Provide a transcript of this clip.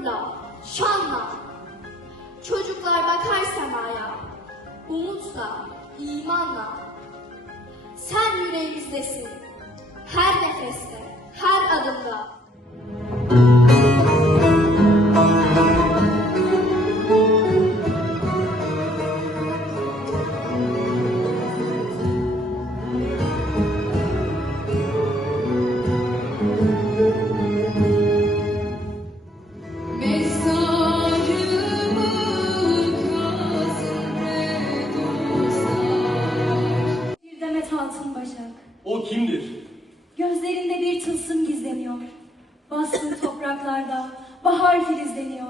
gururla, şanla. Çocuklar bakar semaya, umutla, imanla. Sen yüreğimizdesin, her nefeste, her adımda. Altın başak. O kimdir? Gözlerinde bir tılsım gizleniyor. Baskın topraklarda bahar filizleniyor.